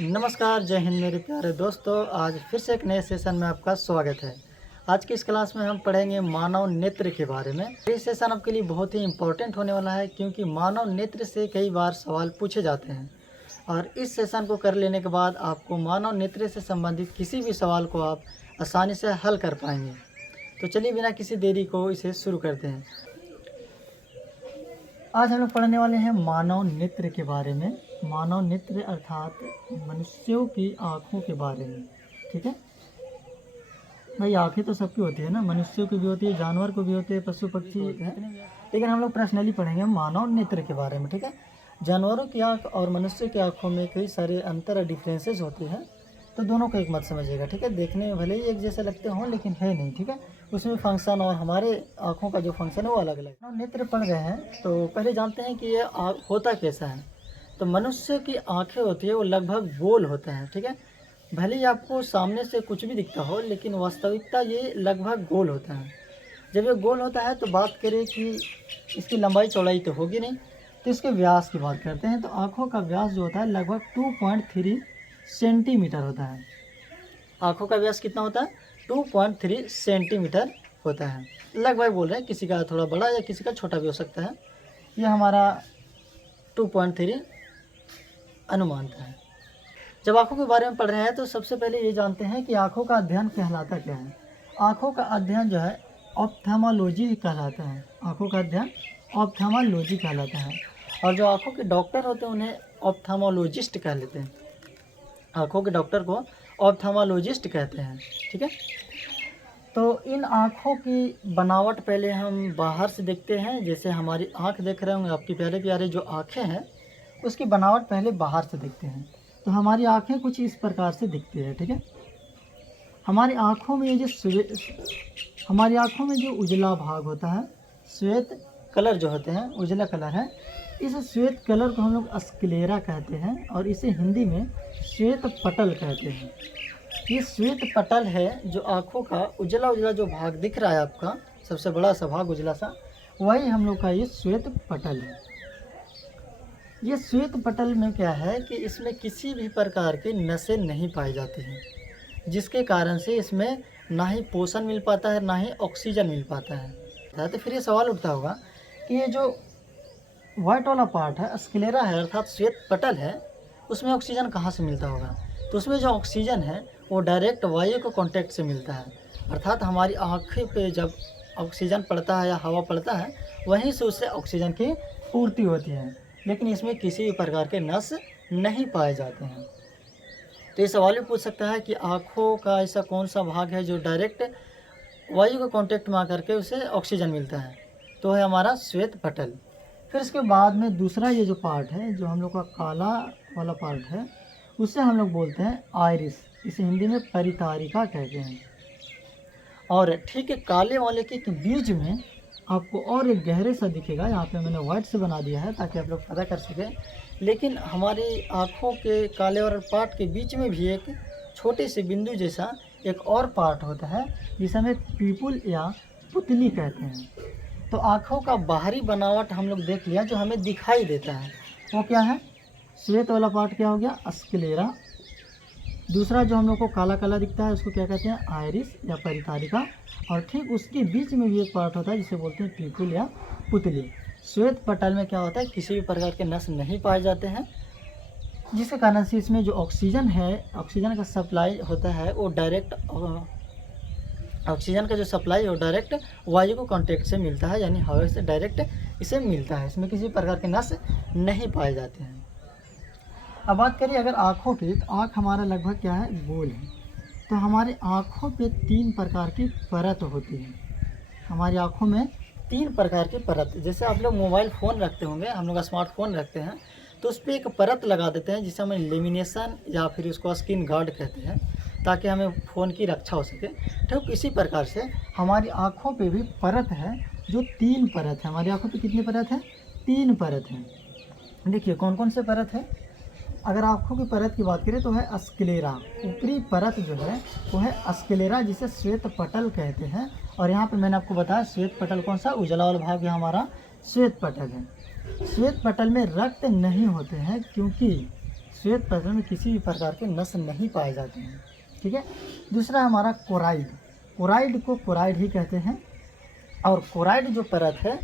नमस्कार, जय हिंद मेरे प्यारे दोस्तों। आज फिर से एक नए सेशन में आपका स्वागत है। आज की इस क्लास में हम पढ़ेंगे मानव नेत्र के बारे में। ये सेशन आपके लिए बहुत ही इम्पोर्टेंट होने वाला है क्योंकि मानव नेत्र से कई बार सवाल पूछे जाते हैं और इस सेशन को कर लेने के बाद आपको मानव नेत्र से संबंधित किसी भी सवाल को आप आसानी से हल कर पाएंगे। तो चलिए बिना किसी देरी को इसे शुरू करते हैं। आज हम लोग पढ़ने वाले हैं मानव नेत्र के बारे में। मानव नेत्र अर्थात मनुष्यों की आँखों के बारे में। ठीक है भाई, आँखें तो सबकी होती है ना, मनुष्यों की भी होती है, जानवर को भी होती है, पशु पक्षी है, लेकिन हम लोग पर्सनली पढ़ेंगे मानव नेत्र के बारे में। ठीक है, जानवरों की आँख और मनुष्य की आँखों में कई सारे अंतर और डिफरेंसेस होते हैं, तो दोनों को एक मत समझिएगा। ठीक है, देखने में भले ही एक जैसे लगते हों लेकिन है नहीं। ठीक है, उसमें फंक्शन और हमारे आँखों का जो फंक्शन है वो अलग अलग है। नेत्र पढ़ रहे हैं तो पहले जानते हैं कि ये होता कैसा है। तो मनुष्य की आँखें होती है वो लगभग गोल होता है। ठीक है, भले ही आपको सामने से कुछ भी दिखता हो लेकिन वास्तविकता ये लगभग गोल होता है। जब ये गोल होता है तो बात करें कि इसकी लंबाई चौड़ाई तो होगी नहीं, तो इसके व्यास की बात करते हैं। तो आँखों का व्यास जो होता है लगभग 2.3 सेंटीमीटर होता है। आँखों का व्यास कितना होता है? 2.3 सेंटीमीटर होता है। लगभग बोल रहे हैं, किसी का थोड़ा बड़ा या किसी का छोटा भी हो सकता है। ये हमारा 2.3 अनुमानता है। जब आँखों के बारे में पढ़ रहे हैं तो सबसे पहले ये जानते हैं कि आँखों का अध्ययन कहलाता क्या है। आँखों का अध्ययन जो है ऑप्थेल्मोलॉजी कहलाता है। आँखों का अध्ययन ऑप्थेल्मोलॉजी कहलाता है और जो आँखों के डॉक्टर होते हैं उन्हें ऑप्थेल्मोलॉजिस्ट कह लेते हैं। आँखों के डॉक्टर को ऑप्थेल्मोलॉजिस्ट कहते हैं। ठीक है, तो इन आँखों की बनावट पहले हम बाहर से देखते हैं। जैसे हमारी आँख देख रहे होंगे, आपकी प्यारे प्यारे जो आँखें हैं उसकी बनावट पहले बाहर से देखते हैं। तो हमारी आँखें कुछ इस प्रकार से दिखती है। ठीक है, हमारी आँखों में हमारी आँखों में जो उजला भाग होता है, श्वेत कलर जो होते हैं, उजला कलर है, इस श्वेत कलर को हम लोग स्क्लेरा कहते हैं और इसे हिंदी में श्वेत पटल कहते हैं। ये श्वेत पटल है जो आँखों का उजला उजला जो भाग दिख रहा है आपका, सबसे बड़ा सा भाग उजला सा, वही हम लोग का ये श्वेत पटल है। ये श्वेत पटल में क्या है कि इसमें किसी भी प्रकार की नसें नहीं पाई जाती हैं, जिसके कारण से इसमें ना ही पोषण मिल पाता है ना ही ऑक्सीजन मिल पाता है। तो फिर ये सवाल उठता होगा कि ये जो वाइट वाला पार्ट है, स्क्लेरा है अर्थात श्वेत पटल है, उसमें ऑक्सीजन कहाँ से मिलता होगा? तो उसमें जो ऑक्सीजन है वो डायरेक्ट वायु को कांटेक्ट से मिलता है। अर्थात हमारी आँखें पे जब ऑक्सीजन पड़ता है या हवा पड़ता है वहीं से उससे ऑक्सीजन की पूर्ति होती है, लेकिन इसमें किसी भी प्रकार के नस नहीं पाए जाते हैं। तो ये सवाल भी पूछ सकता है कि आँखों का ऐसा कौन सा भाग है जो डायरेक्ट वायु के कांटेक्ट में आकर के उसे ऑक्सीजन मिलता है? तो है हमारा श्वेत पटल। फिर इसके बाद में दूसरा ये जो पार्ट है, जो हम लोग का काला वाला पार्ट है, उसे हम लोग बोलते हैं आइरिस। इसे हिंदी में परितारिका कहते हैं। और ठीक है, काले वाले के बीच में आपको और एक गहरे सा दिखेगा। यहाँ पे मैंने वाइट से बना दिया है ताकि आप लोग पता कर सकें। लेकिन हमारी आँखों के काले वाले पार्ट के बीच में भी एक छोटे से बिंदु जैसा एक और पार्ट होता है जिसे हमें पीपुल या पुतली कहते हैं। तो आँखों का बाहरी बनावट हम लोग देख लिया, जो हमें दिखाई देता है वो क्या है? श्वेत वाला पार्ट क्या हो गया? स्क्लेरा। दूसरा जो हम लोग को काला काला दिखता है उसको क्या कहते हैं? आइरिस या परितारिका। और ठीक उसके बीच में भी एक पार्ट होता है जिसे बोलते हैं पीपुल या पुतली। श्वेत पटल में क्या होता है? किसी भी प्रकार के नस नहीं पाए जाते हैं, जिसके कारण से इसमें जो ऑक्सीजन है, ऑक्सीजन का सप्लाई होता है वो डायरेक्ट ऑक्सीजन का जो सप्लाई है वो डायरेक्ट वायु को कांटेक्ट से मिलता है, यानी हवा से डायरेक्ट इसे मिलता है। इसमें किसी प्रकार के नस नहीं पाए जाते हैं। अब बात करिए अगर आँखों की, तो आँख हमारा लगभग क्या है? गोल है। तो हमारे आँखों पे 3 प्रकार की परत होती है। हमारी आँखों में 3 प्रकार की परत, जैसे आप लोग मोबाइल फ़ोन रखते होंगे, हम लोग स्मार्टफोन रखते हैं, तो उस पर एक परत लगा देते हैं जिसे हमें लेमिनेशन या फिर उसको स्क्रीन गार्ड कहते हैं, ताकि हमें फ़ोन की रक्षा हो सके। ठीक इसी प्रकार से हमारी आँखों पे भी परत है, जो 3 परत है। हमारी आँखों पे कितनी परत है? 3 परत है। देखिए कौन कौन से परत है। अगर आँखों की परत की बात करें तो है स्क्लेरा। ऊपरी परत जो है वो है स्क्लेरा, जिसे श्वेत पटल कहते हैं। और यहाँ पे मैंने आपको बताया श्वेत पटल कौन सा? उजला वाला भाग है हमारा श्वेत पटल है। श्वेत पटल में रक्त नहीं होते हैं, क्योंकि श्वेत पटल में किसी भी प्रकार के नस नहीं पाए जाते हैं। ठीक है। दूसरा हमारा कोराइड, कोराइड को कोराइड ही कहते हैं। और कोराइड जो परत है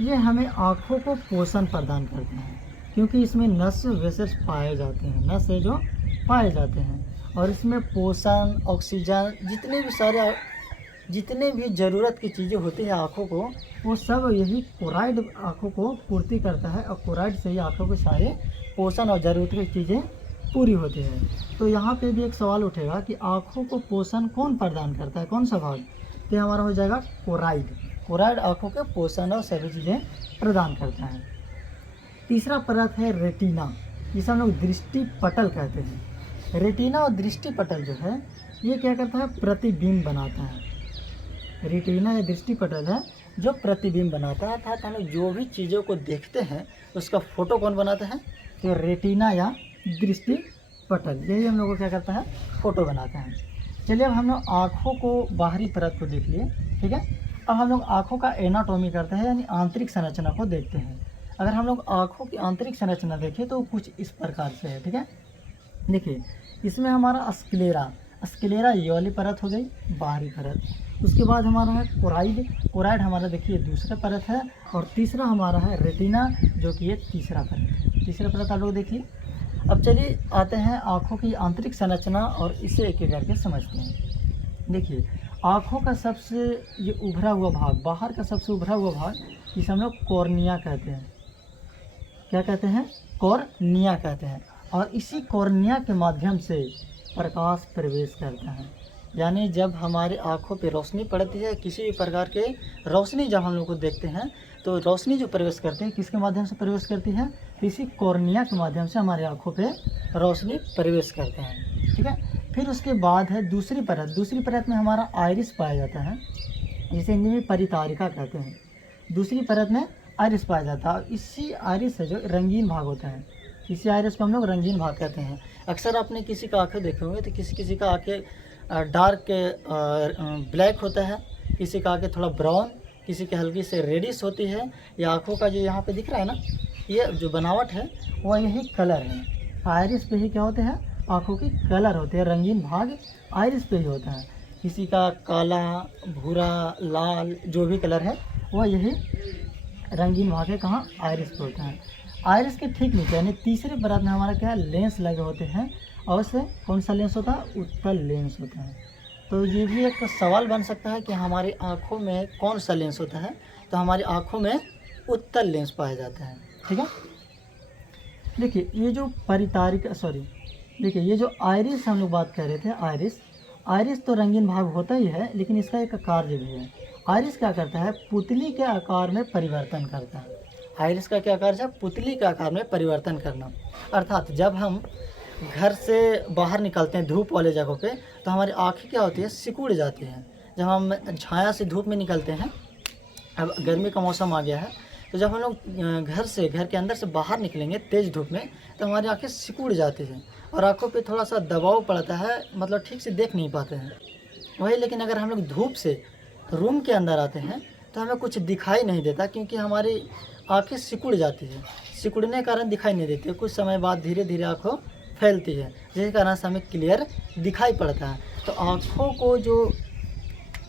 ये हमें आँखों को पोषण प्रदान करते हैं, क्योंकि इसमें नस वेसल्स पाए जाते हैं, नस है जो पाए जाते हैं, और इसमें पोषण, ऑक्सीजन, जितने भी ज़रूरत की चीज़ें होती हैं आँखों को, वो सब यही कोराइड आँखों को पूर्ति करता है, और कोराइड से ही आँखों के सारे पोषण और ज़रूरत की चीज़ें पूरी होती है। तो यहाँ पे भी एक सवाल उठेगा कि आँखों को पोषण कौन प्रदान करता है, कौन सा भाग? तो हमारा हो जाएगा कोराइड। कोराइड आँखों के पोषण और सभी चीज़ें प्रदान करता है। तीसरा परत है रेटिना, जिसे हम लोग दृष्टि पटल कहते हैं। रेटिना और दृष्टि पटल जो है ये क्या करता है, प्रतिबिंब बनाता है। रेटिना या दृष्टि पटल है जो प्रतिबिंब बनाता है, अर्थात हम लोग जो भी चीज़ों को देखते हैं उसका फोटो कौन बनाता है, तो रेटिना या दृष्टि पटल, यही हम लोग को क्या करता है, फोटो बनाता है। चलिए अब हम लोग आँखों को बाहरी परत को देख लिए। ठीक है। अब हम लोग आँखों का एनाटॉमी करते हैं, यानी आंतरिक संरचना को देखते हैं। अगर हम लोग आँखों की आंतरिक संरचना देखें तो कुछ इस प्रकार से है। ठीक है। देखिए इसमें हमारा स्क्लेरा ये वाली परत हो गई, बाहरी परत। उसके बाद हमारा है कोराइड, कोराइड हमारा देखिए दूसरा परत है, और तीसरा हमारा है रेटिना, जो कि ये तीसरा परत है। तीसरा परत आप लोग देखिए। अब चलिए आते हैं आँखों की आंतरिक संरचना और इसे एक एक करके समझते हैं। देखिए आँखों का सबसे ये उभरा हुआ भाग, बाहर का सबसे उभरा हुआ भाग, जिसे हम लोग कॉर्निया कहते हैं। क्या कहते हैं? कॉर्निया कहते हैं। और इसी कॉर्निया के माध्यम से प्रकाश प्रवेश करता है, यानी जब हमारे आँखों पे रोशनी पड़ती है, किसी भी प्रकार के रोशनी जब हम लोग को देखते हैं तो रोशनी जो प्रवेश करती है किसके माध्यम से प्रवेश करती है, इसी कॉर्निया के माध्यम से हमारे आँखों पे रोशनी प्रवेश करते हैं। ठीक है। फिर उसके बाद है दूसरी परत। दूसरी परत में हमारा आइरिस पाया जाता है, जिसे हिंदी में परितारिका कहते हैं। दूसरी परत में आइरिस पाया जाता है। इसी आइरिस से जो रंगीन भाग होता है, इसी आइरिस को हम लोग रंगीन भाग कहते हैं। अक्सर आपने किसी का आँखें देखे होंगे तो किसी का आँखें डार्क ब्लैक होता है, किसी का आँखें थोड़ा ब्राउन, किसी की हल्की से रेडिश होती है। या आँखों का जो यहाँ पे दिख रहा है ना, ये जो बनावट है वह यही कलर है। आइरिस पे ही क्या होते हैं, आँखों की कलर होते हैं, रंगीन भाग आइरिस पे ही होता है। किसी का काला, भूरा, लाल, जो भी कलर है वह यही रंगीन भाग है, कहाँ, आइरिस पे होता है। आइरिस के ठीक नीचे यानी तीसरे परत में हमारा क्या है, लेंस लगे होते हैं, और उससे कौन सा लेंस होता है, उत्तल लेंस होता है। तो ये भी एक सवाल बन सकता है कि हमारी आँखों में कौन सा लेंस होता है, तो हमारी आँखों में उत्तल लेंस पाया जाता है। ठीक है। देखिए ये जो देखिए ये जो आइरिस हम लोग बात कर रहे थे, आइरिस तो रंगीन भाग होता ही है, लेकिन इसका एक कार्य भी है। आइरिस क्या करता है, पुतली के आकार में परिवर्तन करता है। आइरिस का क्या कार्य है, पुतली के आकार में परिवर्तन करना। अर्थात जब हम घर से बाहर निकलते हैं धूप वाले जगहों पे, तो हमारी आँखें क्या होती है, सिकुड़ जाती हैं। जब हम छाया से धूप में निकलते हैं, अब गर्मी का मौसम आ गया है, तो जब हम लोग घर के अंदर से बाहर निकलेंगे तेज़ धूप में, तो हमारी आँखें सिकुड़ जाती हैं और आँखों पे थोड़ा सा दबाव पड़ता है, मतलब ठीक से देख नहीं पाते हैं वही। लेकिन अगर हम लोग धूप से रूम के अंदर आते हैं तो हमें कुछ दिखाई नहीं देता, क्योंकि हमारी आँखें सिकुड़ जाती है। सिकुड़ने के कारण दिखाई नहीं देती है, कुछ समय बाद धीरे धीरे आँखों फैलती है, जिसके कारण से हमें क्लियर दिखाई पड़ता है। तो आँखों को जो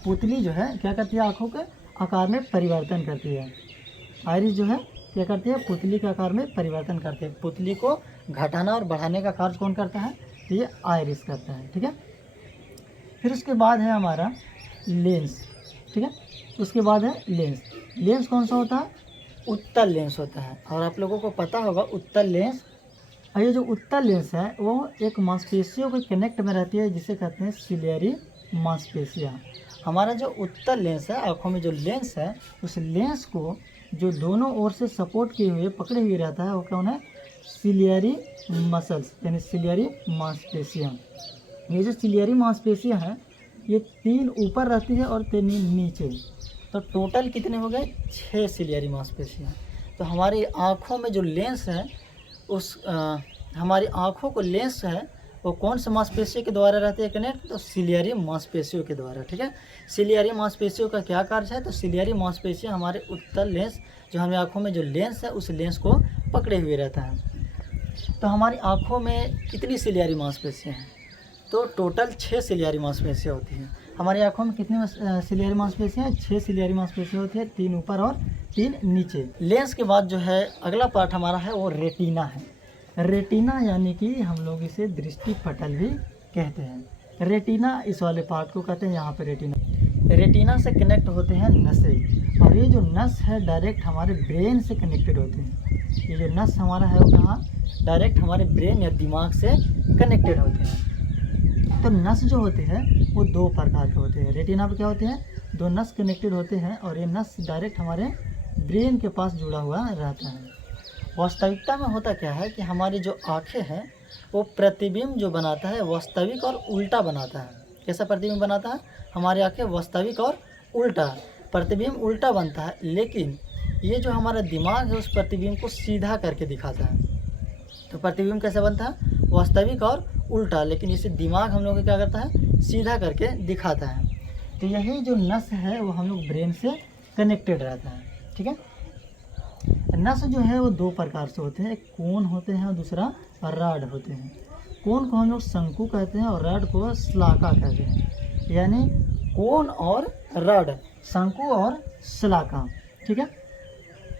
पुतली जो है क्या करती है, आँखों के आकार में परिवर्तन करती है। आइरिस जो है क्या करती है, पुतली के आकार में परिवर्तन करती है। पुतली को घटाना और बढ़ाने का कार्य कौन करता है, तो ये आइरिस करता है। ठीक है। फिर उसके बाद है हमारा लेंस। ठीक है। उसके बाद है लेंस। लेंस कौन सा होता है, उत्तल लेंस होता है। और आप लोगों को पता होगा उत्तल लेंस, और ये जो उत्तल लेंस है वो एक मांसपेशियों के कनेक्ट में रहती है, जिसे कहते हैं सिलियरी मांसपेशियाँ। हमारा जो उत्तल लेंस है, आँखों में जो लेंस है, उस लेंस को जो दोनों ओर से सपोर्ट किए हुए पकड़े हुए रहता है, वो कौन है, सिलियरी मसल्स, यानी सिलियरी मांसपेशियाँ। ये जो सिलियरी मांसपेशियाँ हैं ये 3 ऊपर रहती है और 3 नीचे, तो टोटल कितने हो गए, 6 सिलियरी मांसपेशियाँ। तो हमारी आँखों में जो लेंस है हमारी आँखों को लेंस है वो कौन से मांसपेशियों के द्वारा रहते हैं कनेक्ट, तो सिलियरी मांसपेशियों के द्वारा। ठीक है। सिलियरी मांसपेशियों का क्या कार्य है, तो सिलियरी मांसपेशियाँ हमारे उत्तल लेंस, जो हमारी आँखों में जो लेंस है उस लेंस को पकड़े हुए रहता है। तो हमारी आँखों में कितनी सिलियारी मांसपेशियाँ हैं? तो टोटल 6 सिलियारी मांसपेशियाँ होती हैं। हमारी आँखों में कितनी सिलियारी मांसपेशियाँ हैं? 6 सिलियारी मांसपेशियाँ होती है, 3 ऊपर और 3 नीचे। लेंस के बाद जो है अगला पार्ट हमारा है वो रेटिना है। रेटिना यानी कि हम लोग इसे दृष्टि पटल भी कहते हैं। रेटिना इस वाले पार्ट को कहते हैं, यहाँ पे रेटिना। रेटिना से कनेक्ट होते हैं नसें, और ये जो नस है डायरेक्ट हमारे ब्रेन से कनेक्टेड होते हैं। ये जो नस हमारा है वो कहाँ? डायरेक्ट हमारे ब्रेन या दिमाग से कनेक्टेड होते हैं। तो नस जो होते हैं वो 2 प्रकार के होते हैं। रेटिना पे क्या होते हैं? 2 नस कनेक्टेड होते हैं, और ये नस डायरेक्ट हमारे ब्रेन के पास जुड़ा हुआ रहता है। वास्तविकता में होता क्या है कि हमारी जो आँखें हैं वो प्रतिबिंब जो बनाता है वास्तविक और उल्टा बनाता है। कैसा प्रतिबिंब बनाता है? हमारी आँखें वास्तविक और उल्टा, प्रतिबिंब उल्टा बनता है, लेकिन ये जो हमारा दिमाग है उस प्रतिबिंब को सीधा करके दिखाता है। तो प्रतिबिंब कैसे बनता है? वास्तविक और उल्टा, लेकिन इसे दिमाग हम लोग क्या करता है? सीधा करके दिखाता है। तो यही जो नस है वो हम लोग ब्रेन से कनेक्टेड रहता है। ठीक है। नस जो है वो 2 प्रकार से होते हैं, एक कोन होते हैं और दूसरा रॉड होते हैं। कोन को हम लोग शंकु कहते हैं और रॉड को शलाका कहते हैं। यानी कोन और रॉड, शंकु और शलाका। ठीक है।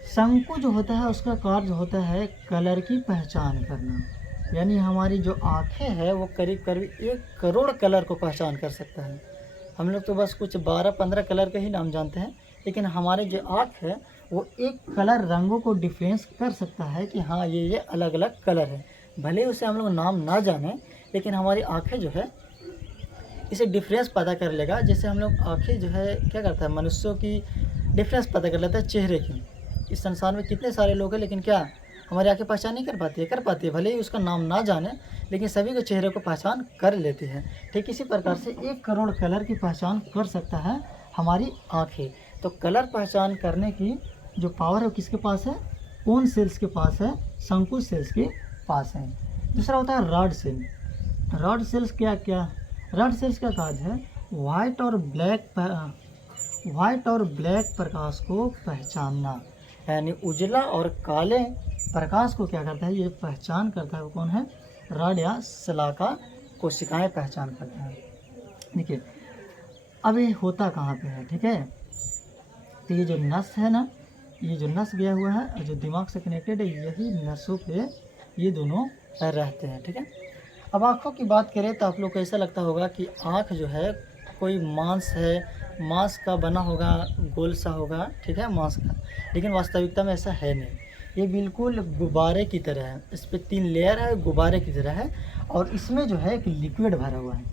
शंकु जो होता है उसका कार्य होता है कलर की पहचान करना। यानी हमारी जो आँखें हैं वो करीब करीब 1 करोड़ कलर को पहचान कर सकता है। हम लोग तो बस कुछ 12-15 कलर के ही नाम जानते हैं, लेकिन हमारे जो आँख है वो 1 कलर रंगों को डिफरेंस कर सकता है कि हाँ ये अलग अलग कलर है। भले उसे हम लोग नाम ना जाने, लेकिन हमारी आँखें जो है इसे डिफरेंस पता कर लेगा। जैसे हम लोग आँखें जो है क्या करता है, मनुष्यों की डिफरेंस पता कर लेता है चेहरे की। इस संसार में कितने सारे लोग हैं, लेकिन क्या हमारी आँखें पहचान नहीं कर पाती है? कर पाती है, भले ही उसका नाम ना जाने, लेकिन सभी को चेहरे को पहचान कर लेती है। ठीक इसी प्रकार से 1 करोड़ कलर की पहचान कर सकता है हमारी आँखें। तो कलर पहचान करने की जो पावर है वो किसके पास है? कोन सेल्स के पास है, शंकु सेल्स के पास है। दूसरा होता है rod cell. Rod cells rod cells का कार्य है वाइट और ब्लैक प्रकाश को पहचानना। यानी उजला और काले प्रकाश को क्या करता है? ये पहचान करता है। वो कौन है? रॉड या शलाका कोशिकाएं पहचान करते हैं। देखिए अब ये होता कहाँ पे है? ठीक है। तो ये जो नस है ना, ये जो नस गया हुआ है और जो दिमाग से कनेक्टेड है, यही नसों पे ये दोनों रहते हैं। ठीक है। अब आँखों की बात करें तो आप लोग को ऐसा लगता होगा कि आँख जो है कोई मांस है, मांस का बना होगा, गोल सा होगा। ठीक है, मांस का। लेकिन वास्तविकता में ऐसा है नहीं। ये बिल्कुल गुब्बारे की तरह है। इस पर 3 लेयर है, गुब्बारे की तरह है, और इसमें जो है एक लिक्विड भरा हुआ है।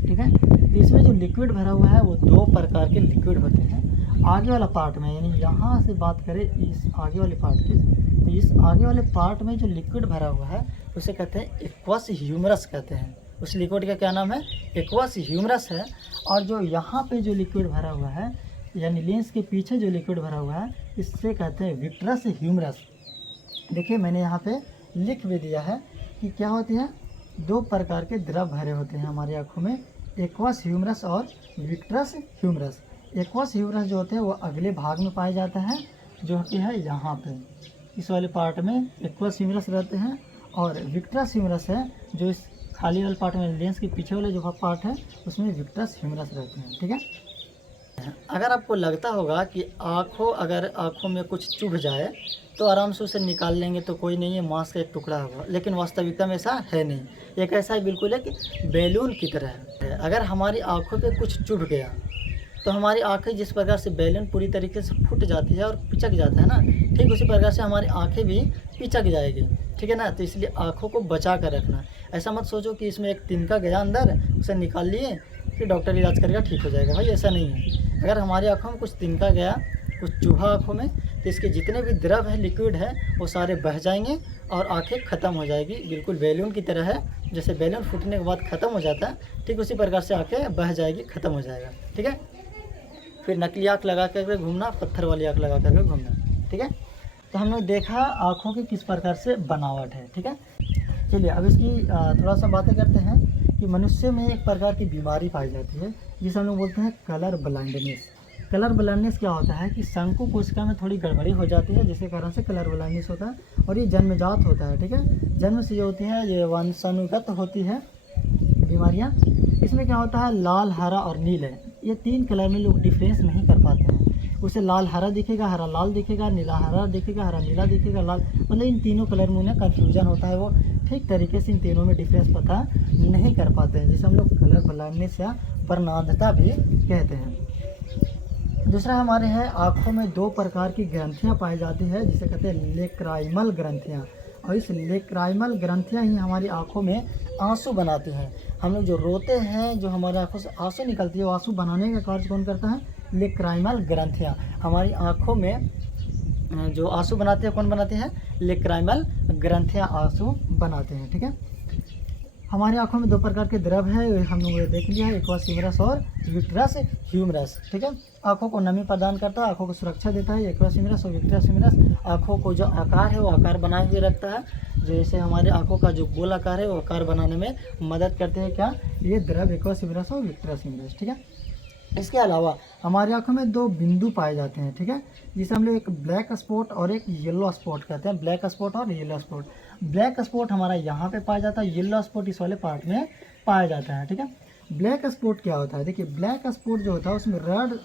ठीक है। तो इसमें जो लिक्विड भरा हुआ है वो 2 प्रकार के लिक्विड होते हैं। आगे वाला पार्ट में, यानी यहाँ से बात करें इस आगे वाले पार्ट की, तो इस आगे वाले पार्ट में जो लिक्विड भरा हुआ है उसे कहते हैं एक्वस ह्यूमरस कहते हैं। उस लिक्विड का क्या नाम है? एक्वस ह्यूमरस है। और जो यहाँ पे जो लिक्विड भरा हुआ है, यानी लेंस के पीछे जो लिक्विड भरा हुआ है, इससे कहते हैं विट्रस ह्यूमरस। देखिए मैंने यहाँ पे लिख भी दिया है कि क्या होती है? 2 प्रकार के द्रव भरे होते हैं हमारी आँखों में, एक्वस ह्यूमरस और विट्रस ह्यूमरस। एक्वस ह्यूमरस जो होते हैं वो अगले भाग में पाया जाता है, जो कि है यहाँ पे इस वाले पार्ट में एक्वस ह्यूमरस रहते हैं, और विट्रस ह्यूमरस है जो इस खाली वाले पार्ट में, लेंस के पीछे वाले जो पार्ट है उसमें विट्रस ह्यूमरस रहते हैं। ठीक है। अगर आपको लगता होगा कि अगर आँखों में कुछ चुभ जाए तो आराम से उसे निकाल लेंगे तो कोई नहीं है, मांस का एक टुकड़ा होगा, लेकिन वास्तविकता में ऐसा है नहीं। एक ऐसा ही बिल्कुल है कि बैलून की तरह है। अगर हमारी आँखों पे कुछ चुभ गया तो हमारी आँखें जिस प्रकार से बैलून पूरी तरीके से फूट जाती है और पिचक जाता है ना, ठीक उसी प्रकार से हमारी आँखें भी पिचक जाएगी। ठीक है ना। तो इसलिए आँखों को बचा कर रखना। ऐसा मत सोचो कि इसमें एक तिनका गया अंदर, उसे निकाल लिए फिर डॉक्टर इलाज करेगा ठीक हो जाएगा। भाई ऐसा नहीं है। अगर हमारी आँखों में कुछ तिनका गया, कुछ चूहा आँखों में, तो इसके जितने भी द्रव है, लिक्विड है, वो सारे बह जाएंगे और आँखें ख़त्म हो जाएगी। बिल्कुल बैलून की तरह है, जैसे बैलून फूटने के बाद ख़त्म हो जाता है, ठीक उसी प्रकार से आँखें बह जाएगी, ख़त्म हो जाएगा। ठीक है। फिर नकली आँख लगा करके घूमना, पत्थर वाली आँख लगा करके घूमना। ठीक है। तो हमने देखा आँखों की किस प्रकार से बनावट है। ठीक है। चलिए अब इसकी थोड़ा सा बातें करते हैं कि मनुष्य में एक प्रकार की बीमारी पाई जाती है जिसे हम लोग बोलते हैं कलर ब्लाइंडनेस। कलर ब्लाइंडनेस क्या होता है कि शंकु कोशिका में थोड़ी गड़बड़ी हो जाती है, जिसके कारण से कलर ब्लाइंडनेस होता है, और ये जन्मजात होता है। ठीक है, जन्म से जो होती है ये वंशानुगत होती है बीमारियाँ। इसमें क्या होता है, लाल, हरा और नील है, ये 3 कलर में लोग डिफ्रेंस नहीं कर पाते हैं। उसे लाल हरा दिखेगा, हरा लाल दिखेगा, नीला हरा दिखेगा, हरा नीला दिखेगा, लाल, मतलब इन तीनों कलर में उन्हें कन्फ्यूजन होता है, वो ठीक तरीके से इन तीनों में डिफरेंस पता नहीं कर पाते हैं, जिसे हम लोग कलर ब्लाइंडनेस या वर्णांधता भी कहते हैं। दूसरा हमारे है आँखों में 2 प्रकार की ग्रंथियाँ पाई जाती है, जिसे कहते हैं लेक्राइमल ग्रंथियाँ, और इस लेक्राइमल ग्रंथियाँ ही हमारी आँखों में आंसू बनाती हैं। हम लोग जो रोते हैं, जो हमारे आँखों से आंसू निकलती है, वो आंसू बनाने का कार्य कौन करता है, लेक्राइमल ग्रंथियाँ। हमारी आँखों में जो आंसू बनाते हैं, कौन बनाते हैं, लेक्राइमल ग्रंथियाँ आंसू बनाते हैं। ठीक है, हमारी आंखों में 2 प्रकार के द्रव है, हम लोगों ने देख लिया है, एक्वा सिमरस और विट्रस ह्यूमरस। ठीक है, आंखों को नमी प्रदान करता है, आंखों को सुरक्षा देता है एक्वा सिमरस, और विट्रस ह्यूमरस आंखों को जो आकार है वो आकार बनाए हुए रखता है, जैसे हमारे आंखों का जो गोल आकार है वो आकार बनाने में मदद करते हैं क्या, ये द्रव एक्वा सिमरस और विट्रस ह्यूमरस। ठीक है, इसके अलावा हमारी आंखों में 2 बिंदु पाए जाते हैं। ठीक है, जिसे हम लोग एक ब्लैक स्पॉट और एक येलो स्पॉट कहते हैं, ब्लैक स्पॉट और येलो स्पॉट। ब्लैक स्पॉट हमारा यहाँ पे पाया जाता है, येलो स्पॉट इस वाले पार्ट में पाया जाता है। ठीक है, ब्लैक स्पॉट क्या होता है, देखिए ब्लैक स्पॉट जो होता है उसमें रड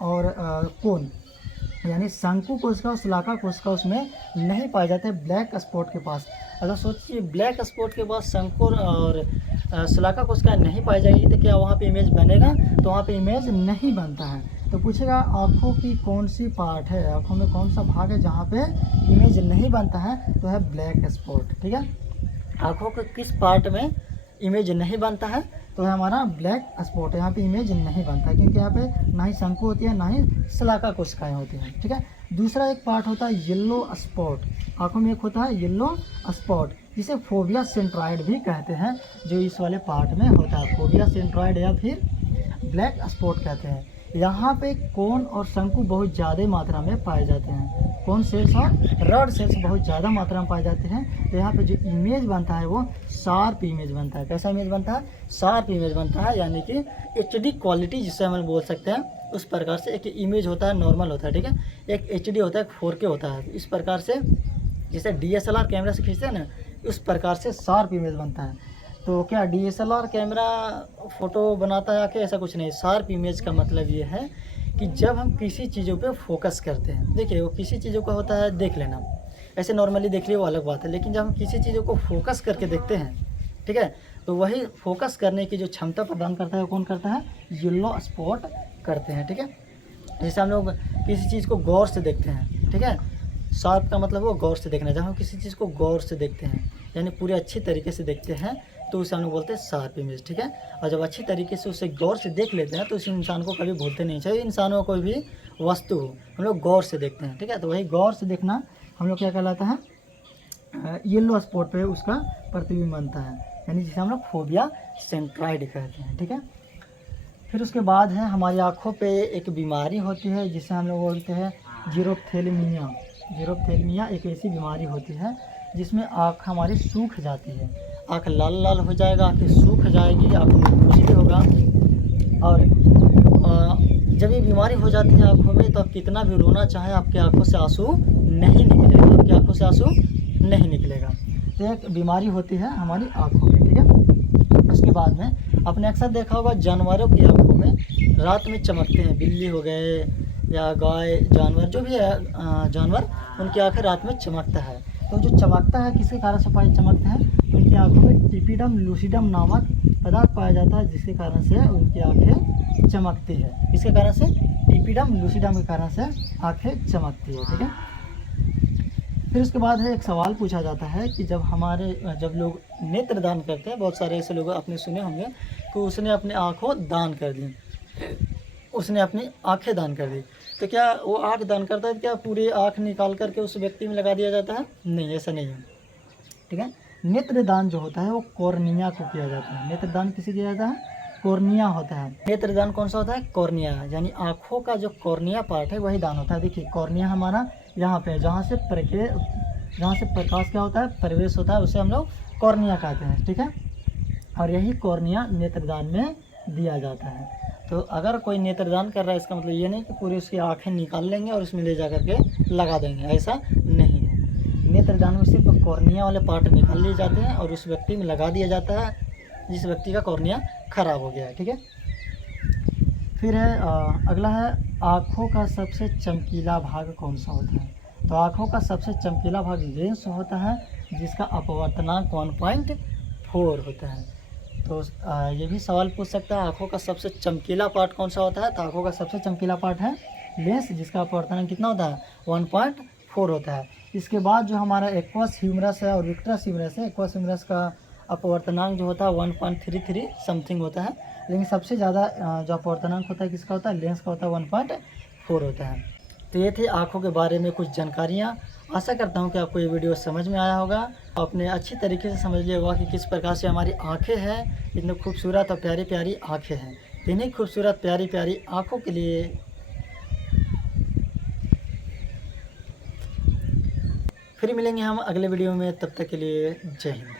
और कोन यानी शंकु कोशिका और शलाका कोशिका उसमें नहीं पाए जाते ब्लैक स्पॉट के पास। अगर सोचिए ब्लैक स्पॉट के पास शंकु और शलाका कोशिका नहीं पाई जाएगी तो क्या वहाँ पे इमेज बनेगा, तो वहाँ पे इमेज नहीं बनता है। तो पूछेगा आँखों की कौन सी पार्ट है, आँखों में कौन सा भाग है जहाँ पे इमेज नहीं बनता है, तो है ब्लैक स्पॉट। ठीक है, आँखों के किस पार्ट में इमेज नहीं बनता है, तो है हमारा ब्लैक स्पॉट, यहाँ पे इमेज नहीं बनता क्योंकि यहाँ पे ना ही शंकु होती है ना ही शलाका कोशिकाएं होती हैं। ठीक है, दूसरा एक पार्ट होता है येलो स्पॉट, आँखों में एक होता है येलो स्पॉट, जिसे फोबिया सेंट्रॉइड भी कहते हैं, जो इस वाले पार्ट में होता है, फोबिया सेंट्रॉइड या फिर ब्लैक स्पॉट कहते हैं। यहाँ पे कोन और शंकु बहुत ज़्यादा मात्रा में पाए जाते हैं, कोन सेल्स और रड सेल्स बहुत ज़्यादा मात्रा में पाए जाते हैं। तो यहाँ पे जो इमेज बनता है वो शार्प इमेज बनता है। कैसा इमेज बनता है, शार्प इमेज बनता है, यानी कि HD क्वालिटी जिससे हम बोल सकते हैं, उस प्रकार से एक इमेज होता है, नॉर्मल होता है। ठीक है, एक HD होता है, एक 4K होता है, इस प्रकार से जैसे DSLR कैमरा से खींचते हैं ना, उस प्रकार से शार्प इमेज बनता है। तो क्या DSLR कैमरा फ़ोटो बनाता है आके, ऐसा कुछ नहीं। शार्प इमेज का मतलब ये है कि जब हम किसी चीज़ों पे फोकस करते हैं, देखिए वो किसी चीज़ों का होता है देख लेना, ऐसे नॉर्मली देख लिए वो अलग बात है, लेकिन जब हम किसी चीज़ों को फोकस करके देखते हैं, ठीक है, तो वही फोकस करने की जो क्षमता प्रदान करता है वो कौन करता है, येलो स्पॉट करते हैं। ठीक है, जैसे हम लोग किसी चीज़ को गौर से देखते हैं, ठीक है, शार्प का मतलब वो गौर से देखना। जब हम किसी चीज़ को गौर से देखते हैं यानी पूरे अच्छी तरीके से देखते हैं तो उसे हम लोग बोलते हैं शार्प इमेज। ठीक है, और जब अच्छी तरीके से उसे गौर से देख लेते हैं तो उस इंसान को कभी भूलते नहीं चाहिए, इंसान हो कोई भी वस्तु हो, हम लोग गौर से देखते हैं। ठीक है, तो वही गौर से देखना हम लोग क्या कहलाता है, येलो स्पॉट पे उसका प्रतिबिंब बनता है, यानी जिसे हम लोग फोबिया सेंट्रॉइड कहते हैं। ठीक है, फिर उसके बाद है हमारी आँखों पे एक बीमारी होती है जिसे हम लोग बोलते हैं जीरोप्थेल्मिया। जीरोप्थेल्मिया एक ऐसी बीमारी होती है जिसमें आँख हमारी सूख जाती है, आँख लाल लाल हो जाएगा, आँखें सूख जाएगी, आँखों में खुजली होगा। और जब ये बीमारी हो जाती है आँखों में, तो आप कितना भी रोना चाहें आपकी आँखों से आंसू नहीं निकलेगा, आपकी आँखों से आंसू नहीं निकलेगा। तो एक बीमारी होती है हमारी आँखों में। ठीक है, उसके बाद में आपने अक्सर देखा होगा जानवरों की आँखों में रात में चमकते हैं, बिल्ली हो गए या गाय, जानवर जो भी है जानवर, उनकी आँखें रात में चमकता है। तो जो चमकता है किसके कारण से चमकते हैं, तो उनकी आँखों में टिपिडम लूसिडम नामक पदार्थ पाया जाता है, जिसके कारण से उनकी आँखें चमकती है। इसके कारण से टिपिडम लूसिडम के कारण से आँखें चमकती है। ठीक है, फिर उसके बाद है एक सवाल पूछा जाता है कि जब लोग नेत्रदान करते हैं, बहुत सारे ऐसे लोग आपने सुने होंगे कि उसने अपनी आँखों दान कर दी, उसने अपनी आँखें दान कर दी, तो क्या वो आँख दान करता है, क्या पूरी आँख निकाल करके उस व्यक्ति में लगा दिया जाता है, नहीं, ऐसा नहीं है। ठीक है, नेत्रदान जो होता है वो कॉर्निया को किया जाता है। नेत्रदान किसे किया जाता है, कॉर्निया होता है। नेत्रदान कौन सा होता है, कॉर्निया, यानी आँखों का जो कॉर्निया पार्ट है वही दान होता है। देखिए कॉर्निया हमारा यहाँ पे जहाँ से प्रकाश क्या होता है, प्रवेश होता है, उसे हम लोग कॉर्निया कहते हैं। ठीक है, और यही कॉर्निया नेत्रदान में दिया जाता है। तो अगर कोई नेत्रदान कर रहा है इसका मतलब ये नहीं कि पूरी उसकी आँखें निकाल लेंगे और उसमें ले जा कर के लगा देंगे, ऐसा नहीं है। नेत्रदान में सिर्फ कॉर्निया वाले पार्ट निकाल लिए जाते हैं और उस व्यक्ति में लगा दिया जाता है जिस व्यक्ति का कॉर्निया ख़राब हो गया है। ठीक है, फिर है अगला है आँखों का सबसे चमकीला भाग कौन सा होता है। तो आँखों का सबसे चमकीला भाग लेंस होता है जिसका अपवर्तनांक 1.4 होता है। तो ये भी सवाल पूछ सकता है आँखों का सबसे चमकीला पार्ट कौन सा होता है। तो आँखों का सबसे चमकीला पार्ट है लेंस जिसका अपवर्तनांक कितना होता है 1.4 होता है। इसके बाद जो हमारा एक्वस ह्यूमरस है और विट्रस ह्यूमरस है, एक्वस ह्यूमरस का अपवर्तनांक जो होता है 1.33 समथिंग होता है, लेकिन सबसे ज़्यादा जो अपवर्तनांक होता है किसका होता है, लेंस का होता है 1.4 होता है। तो ये थी आँखों के बारे में कुछ जानकारियाँ। आशा करता हूँ कि आपको ये वीडियो समझ में आया होगा, आपने अच्छी तरीके से समझ लिया होगा कि किस प्रकार से हमारी आँखें हैं, इतनी खूबसूरत और प्यारी प्यारी आँखें हैं। इन्हीं खूबसूरत प्यारी प्यारी आँखों के लिए फिर मिलेंगे हम अगले वीडियो में, तब तक के लिए जय हिंद।